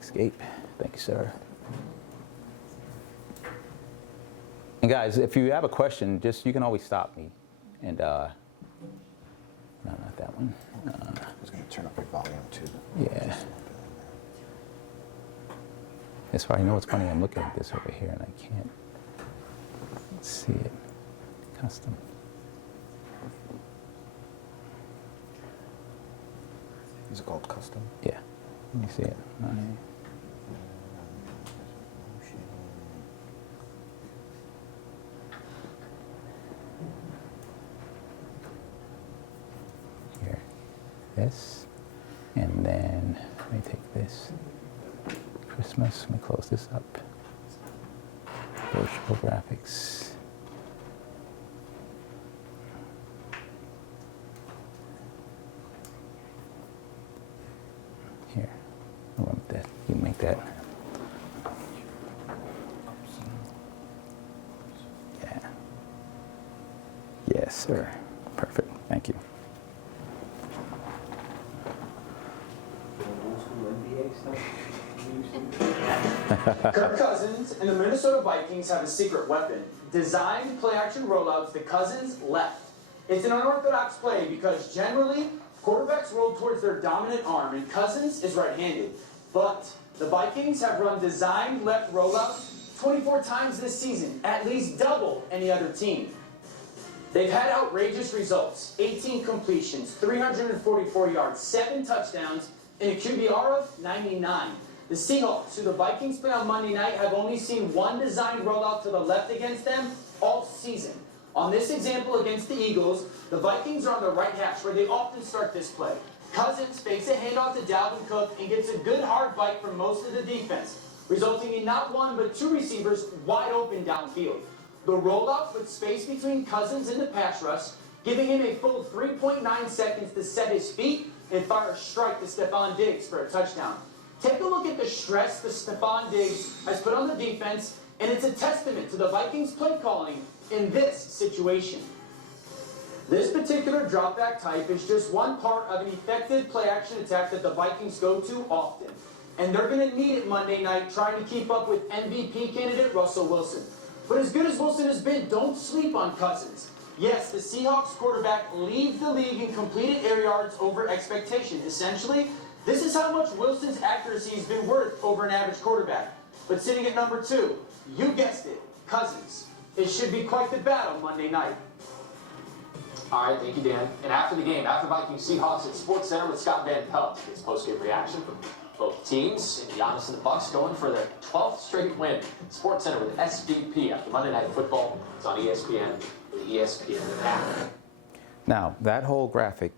Escape. Thank you, sir. And guys, if you have a question, you can always stop me. And no, not that one. I was going to turn up your volume too. Yeah. That's why, you know what's funny? I'm looking at this over here and I can't see it. Custom. Is it called custom? Yeah. Let me see it. Here. This. And then let me take this. Christmas. Let me close this up. Virtual graphics. Here. I want that. You can make that. Yeah. Yes, sir. Perfect. Thank you. Kirk Cousins and the Minnesota Vikings have a secret weapon. Designed play-action rollouts to Cousins' left. It's an unorthodox play because generally, quarterbacks roll towards their dominant arm and Cousins is right-handed. But the Vikings have run designed left rollouts 24 times this season, at least double any other team. They've had outrageous results. 18 completions, 344 yards, 7 touchdowns, and a QBR of 99. The Seahawks, who the Vikings play on Monday night, have only seen one designed rollout to the left against them all season. On this example against the Eagles, the Vikings are on the right hash where they often start this play. Cousins fakes a handoff to Dalvin Cook and gets a good hard bite from most of the defense, resulting in not one but 2 receivers wide open downfield. The rollout puts space between Cousins and the pass rush, giving him a full 3.9 seconds to set his feet and fire a strike to Stephon Diggs for a touchdown. Take a look at the stress that Stephon Diggs has put on the defense, and it's a testament to the Vikings' play calling in this situation. This particular dropback type is just one part of an effective play-action attack that the Vikings go to often. And they're going to need it Monday night trying to keep up with MVP candidate Russell Wilson. But as good as Wilson has been, don't sleep on Cousins. Yes, the Seahawks quarterback leads the league in completed air yards over expectation. Essentially, this is how much Wilson's accuracy has been worth over an average quarterback. But sitting at number 2, you guessed it, Cousins. It should be quite the battle Monday night. All right, thank you, Dan. And after the game, after Vikings Seahawks at Sports Center with Scott Van Pelt, gets post-game reaction from both teams. And Giannis and the Bucks going for their 12th straight win. Sports Center with SVP after Monday Night Football. It's on ESPN, the ESPN app. Now, that whole graphic,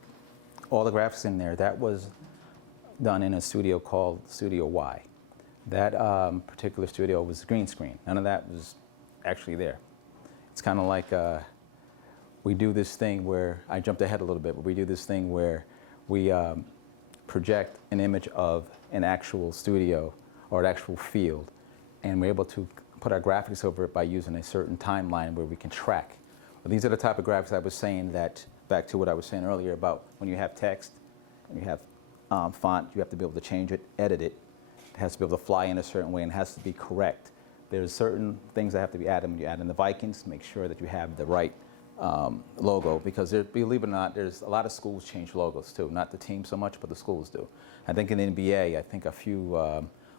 all the graphics in there, that was done in a studio called Studio Y. That particular studio was green screen. None of that was actually there. It's kind of like we do this thing where, I jumped ahead a little bit, but we do this thing where we project an image of an actual studio or an actual field, and we're able to put our graphics over it by using a certain timeline where we can track. But these are the type of graphics I was saying that, back to what I was saying earlier about when you have text and you have font, you have to be able to change it, edit it. It has to be able to fly in a certain way and it has to be correct. There's certain things that have to be added when you add in the Vikings. Make sure that you have the right logo, because believe it or not, there's a lot of schools change logos too. Not the team so much, but the schools do. I think in the NBA, I think a few,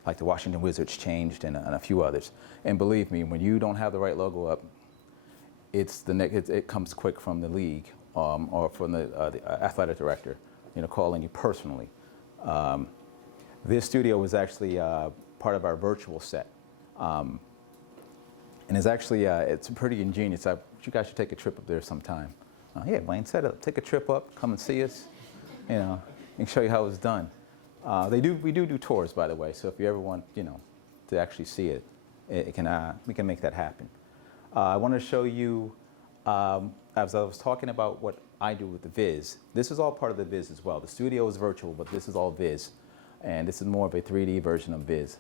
like the Washington Wizards changed and a few others. And believe me, when you don't have the right logo up, it comes quick from the league or from the athletic director, calling you personally. This studio was actually part of our virtual set. And it's actually, it's pretty ingenious. You guys should take a trip up there sometime. Yeah, Wayne said it. Take a trip up, come and see us, and show you how it's done. We do tours, by the way, so if you ever want, to actually see it, we can make that happen. I want to show you, as I was talking about what I do with the Viz, this is all part of the Viz as well. The studio is virtual, but this is all Viz. And this is more of a 3D version of Viz.